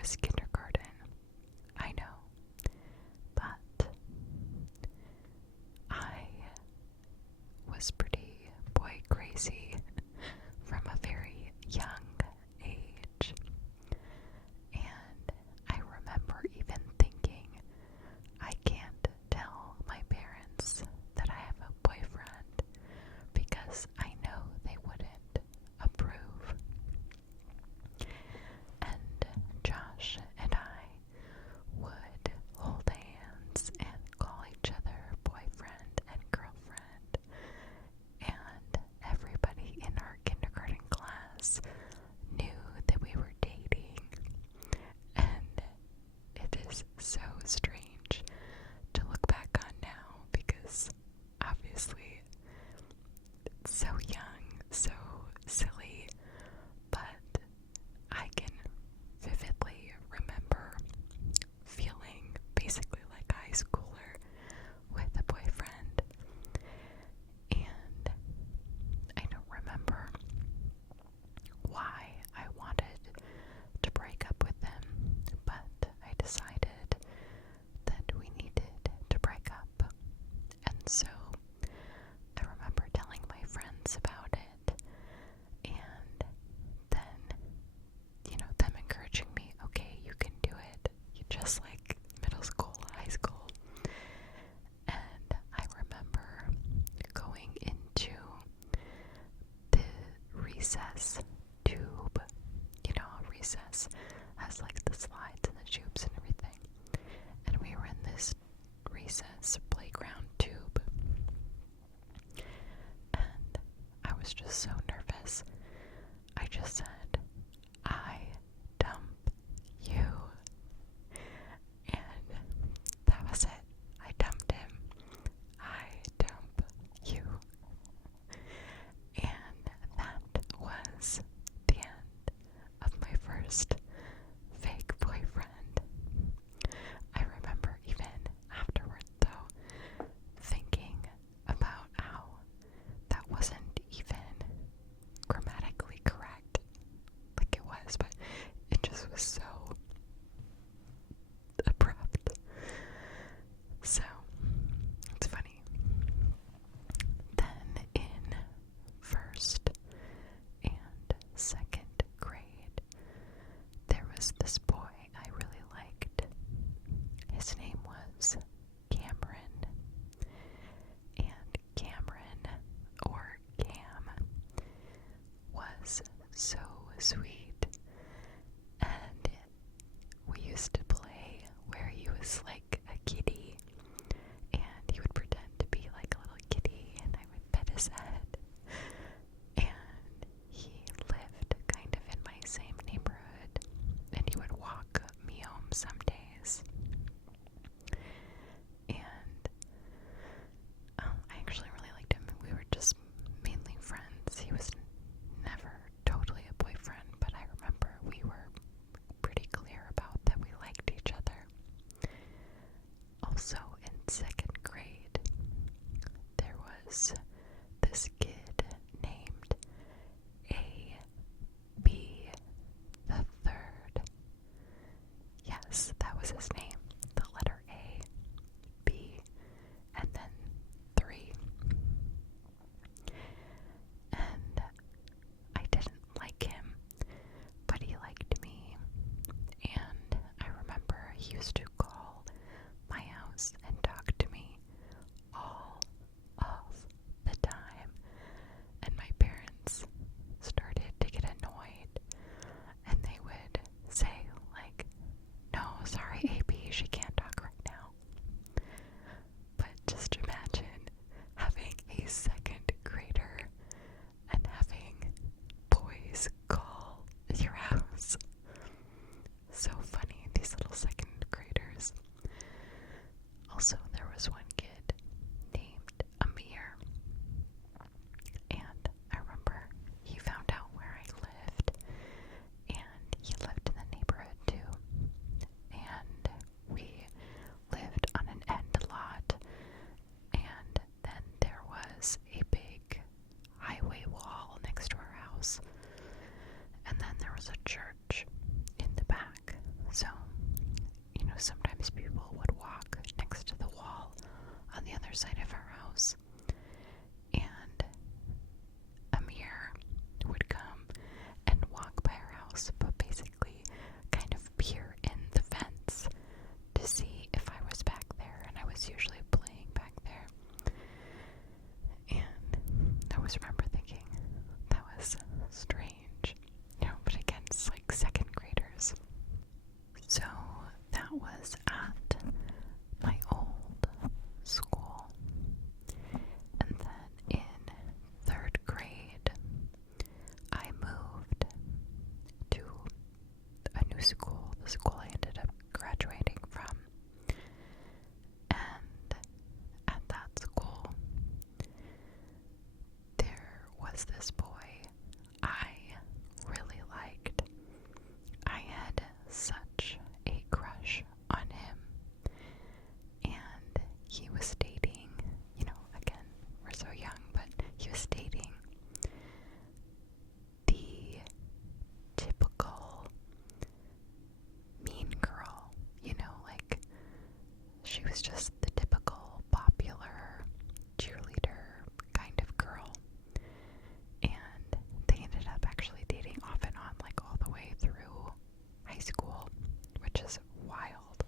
was kindergarten. I know. But I was pretty boy crazy from a very young age. And I remember even thinking, I can't tell my parents that I have a boyfriend because I know they wouldn't approve. And Josh and I would hold hands and call each other boyfriend and girlfriend. And everybody in our kindergarten class knew that we were dating. And it is so strange to look back on now because obviously it's so young, so silly, but I can vividly remember feeling basically like a high schooler with a boyfriend. And I don't remember why I wanted to break up with him, but I decided that we needed to break up. And so I remember telling my friends about it, and then, them encouraging me, okay, you can do it. You just like middle school, high school. And I remember going into the recess tube. A recess has like the slides and the tubes and everything. And we were in this recess playground tube. And I was just so nervous. I just said, I dump you. And that was it. I dumped him. I dump you. And that was the end of my first fake boyfriend. I remember even afterward, though, thinking about how that wasn't even grammatically correct. Like it was, but it just was so abrupt. So, it's funny. Then in first and second grade, there was this boy I really liked. His name was Cameron. And Cameron, or Cam, was so sweet. And we used to play where he was like a kitty, and he would pretend to be like a little kitty, and I would pet his head. And he lived kind of in my same neighborhood, and he would walk me home some days. And I actually really liked him, and we were just mainly friends. He was never totally a boyfriend, but I remember we were pretty clear about that we liked each other. Also, in second grade, there was this kid named A.B. the Third. Yes, that was his name. The letter A, B, and then 3. And I didn't like him, but he liked me. And I remember he used to call my house and talk to me all of the time. And my parents started to get annoyed, and they would say, like, no, sorry, AB, sometimes people would walk next to the wall on the other side of our house, and Amir would come and walk by our house, but basically kind of peer in the fence to see if I was back there, and I was usually playing back there. And I always remember thinking that was strange, but again, it's like second graders. So that was at my old school. And then in 3rd grade, I moved to a new school, the school I ended up graduating from. And at that school, there was this boy I really liked. I had such a crush on him, and he was dating, again, we're so young, but he was dating the typical mean girl, like she was just the typical popular cheerleader kind of girl. And they ended up actually dating off and on, like all the way through high school, which is wild.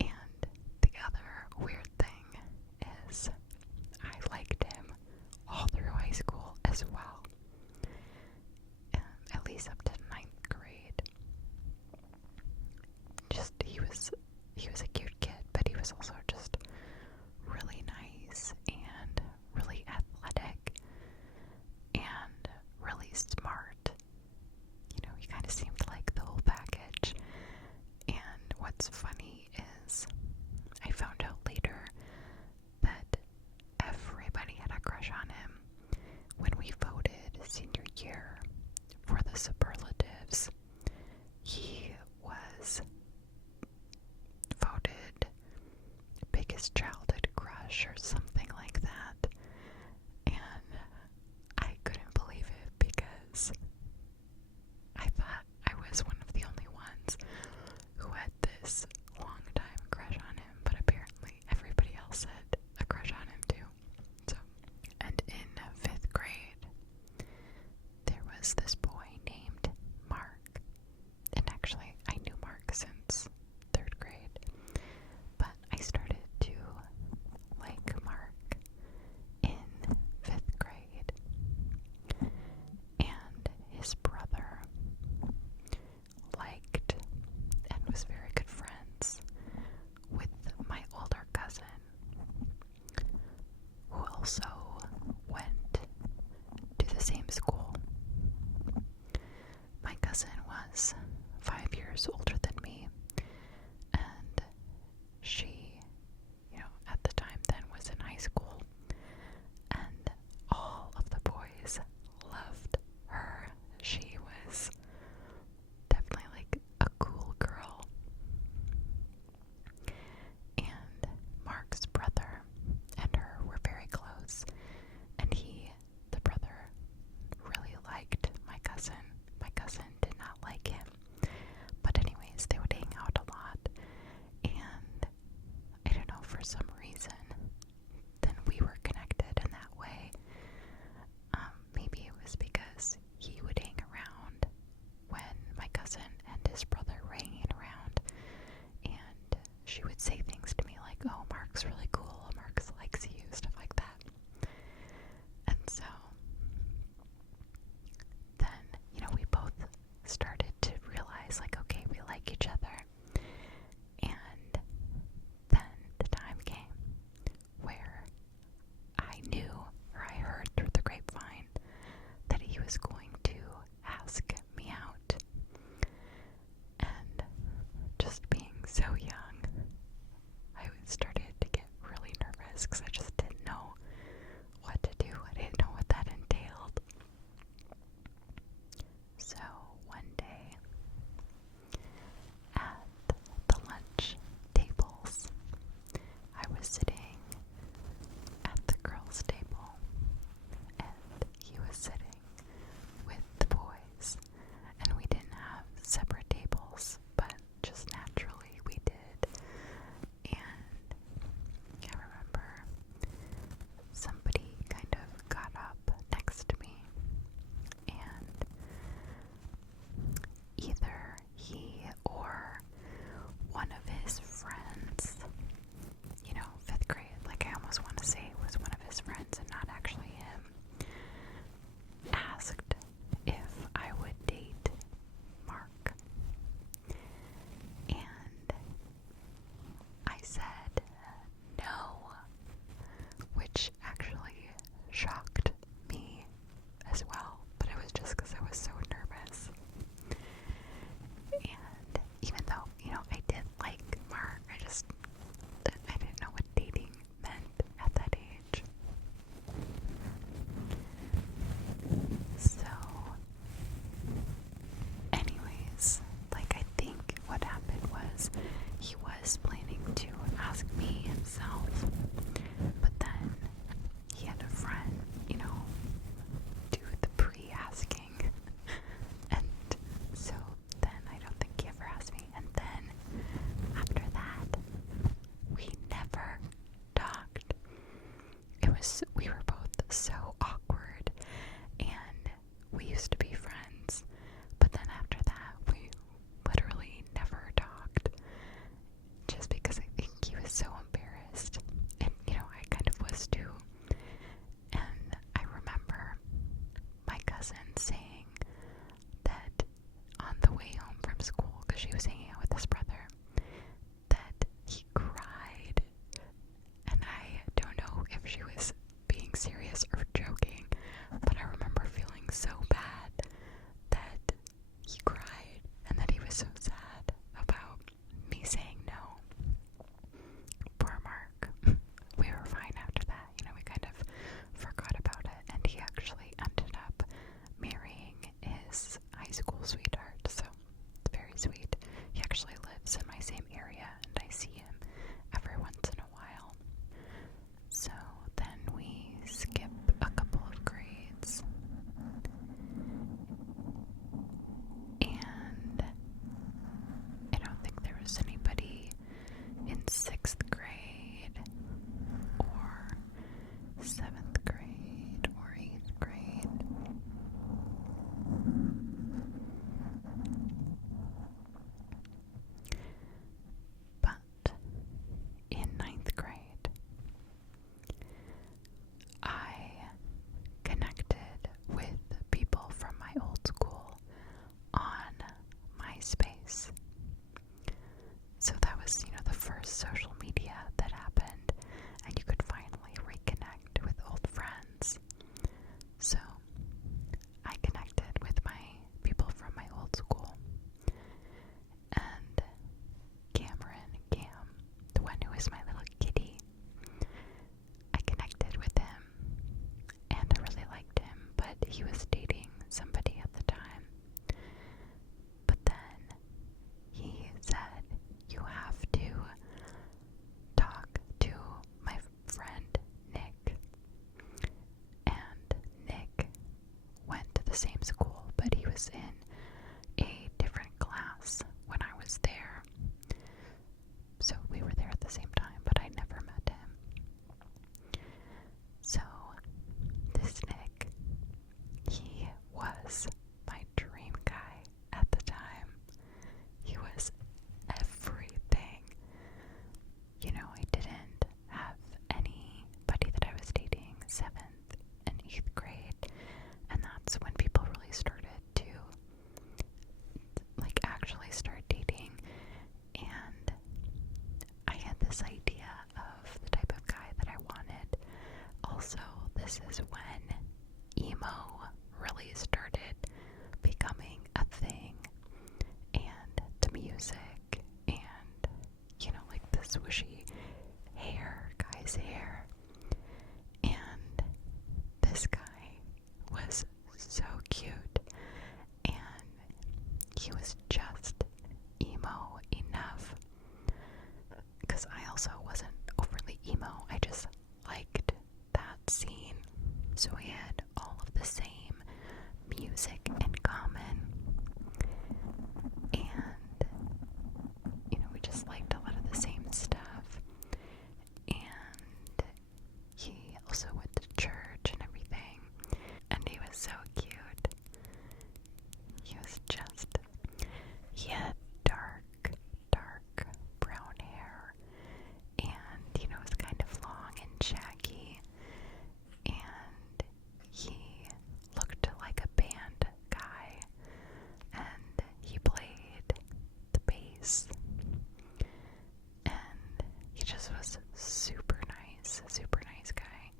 And the other weird thing is I liked him all through high school as well, at least up to 9th grade. Just he was a cute kid, but he was also just really nice and really athletic and really smart. He kind of seemed like the whole package. And what's funny is I found out later that everybody had a crush on him when we voted senior year for the superlatives. He was voted biggest childhood crush or something like that, and I couldn't believe it because I thought I was one of the only ones who had this long time crush on him, but apparently everybody else had a crush on him too. So, and in 5th grade, there was this boy named Mark, and actually I knew Mark since 3rd grade, but I started to like Mark in 5th grade, and his brother liked and was very good friends with my older cousin, who also went to the same school. My cousin was 5 years older than me, and she, at the time then was in high school, and all of the boys loved her. She was definitely like a cool girl. And Mark's brother and her were very close, and the brother, really liked my cousin. My cousin did not like him. But anyways, oldest brother, that he cried. And I don't know if she was being serious or joking, but I remember feeling so bad that he cried and that he was so sad about me saying no. Poor Mark. We were fine after that. We kind of forgot about it, and he actually ended up marrying his high school sweetheart, so it's very sweet. He actually lives in my same area, and I see him every once in a while. So then we skip a couple of grades, and I don't think there was anybody in 6th grade or 7th grade or 8th grade. But in 9th grade, I connected with people from my old school on MySpace. So that was, the first social media that happened, and you could finally reconnect with old friends. So I connected with my people from my old school, and Cam, the one who is my little kitty, I connected with him, and I really liked him, but he was dating somebody at the time. But then he said, "You have to talk to my friend Nick." And Nick went to the same school, but he was in a different class when I was there. So we were there at the same time, but I never met him. So this Nick, he was my dream guy at the time. He was everything. I didn't have anybody that I was dating 7th and 8th grade, and that's when people really started to actually start dating. And I had this idea of the type of guy that I wanted. Also, this is when emo really started becoming a thing, and the music, and the swooshy hair, guy's hair. And this guy was so cute, and he was just emo enough, because I also wasn't overly emo. I just liked that scene. So we had all of the same music in common, and we just liked a lot of the same stuff. And he also went to church and everything, and he was so cute. He had dark brown hair, and it was kind of long and shaggy, and he looked like a band guy, and he played the bass, and he just was super nice guy.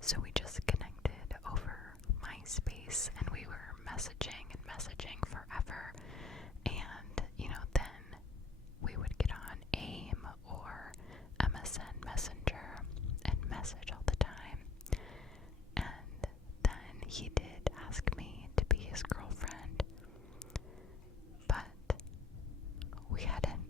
So we just connected over MySpace, and we were messaging forever. And then we would get on AIM or MSN Messenger and message all the time. And then he did ask me to be his girlfriend, but we hadn't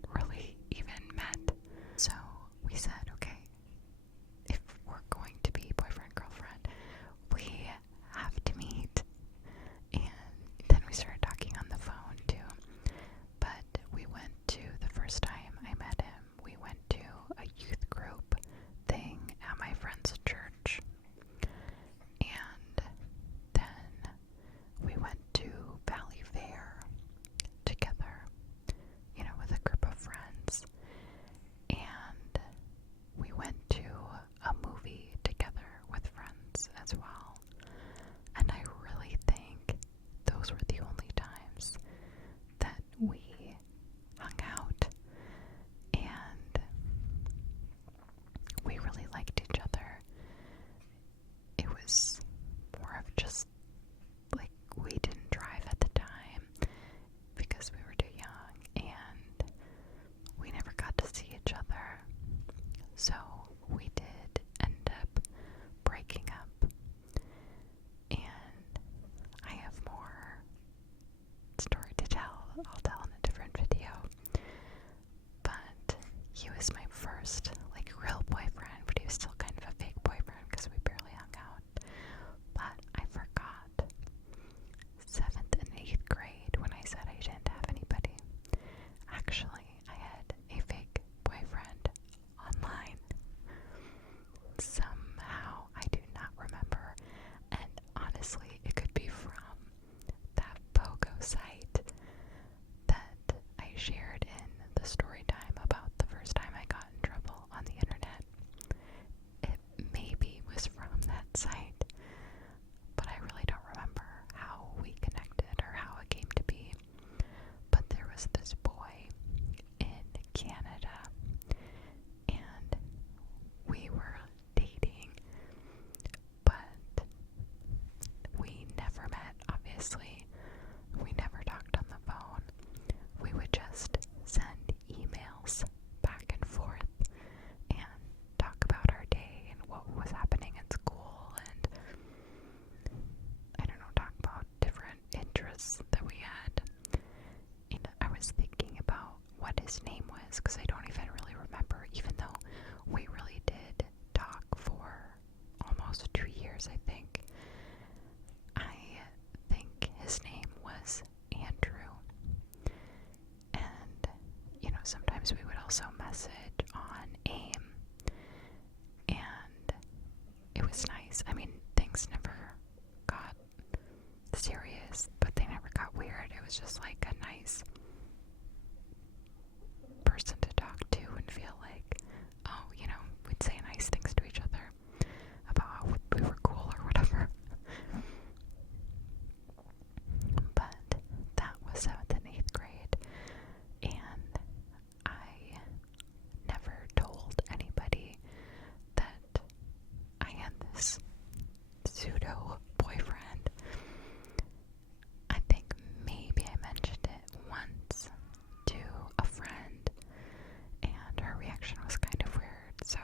his name was because I don't even really remember, even though we really did talk for almost 2 years, I think. I think his name was Andrew. And, sometimes we would also message on AIM. And it was nice. I mean, things never got serious, but they never got weird. It was just like a nice person to talk to and feel like, oh, we'd say nice things to each other about how we were cool or whatever. But that was 7th and 8th grade, and I never told anybody that I had this pseudo boyfriend. I think maybe I mentioned it once to a friend, and her reaction was kind of weird, so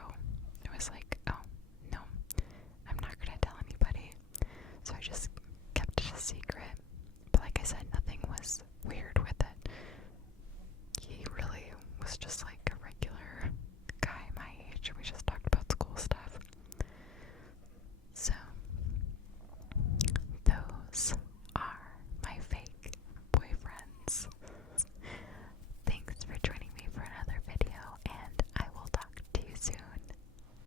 it was like, oh, no, I'm not gonna tell anybody. So I just kept it a secret. But like I said, nothing was weird with it. He really was just like a regular guy my age. We just talked about school stuff. So those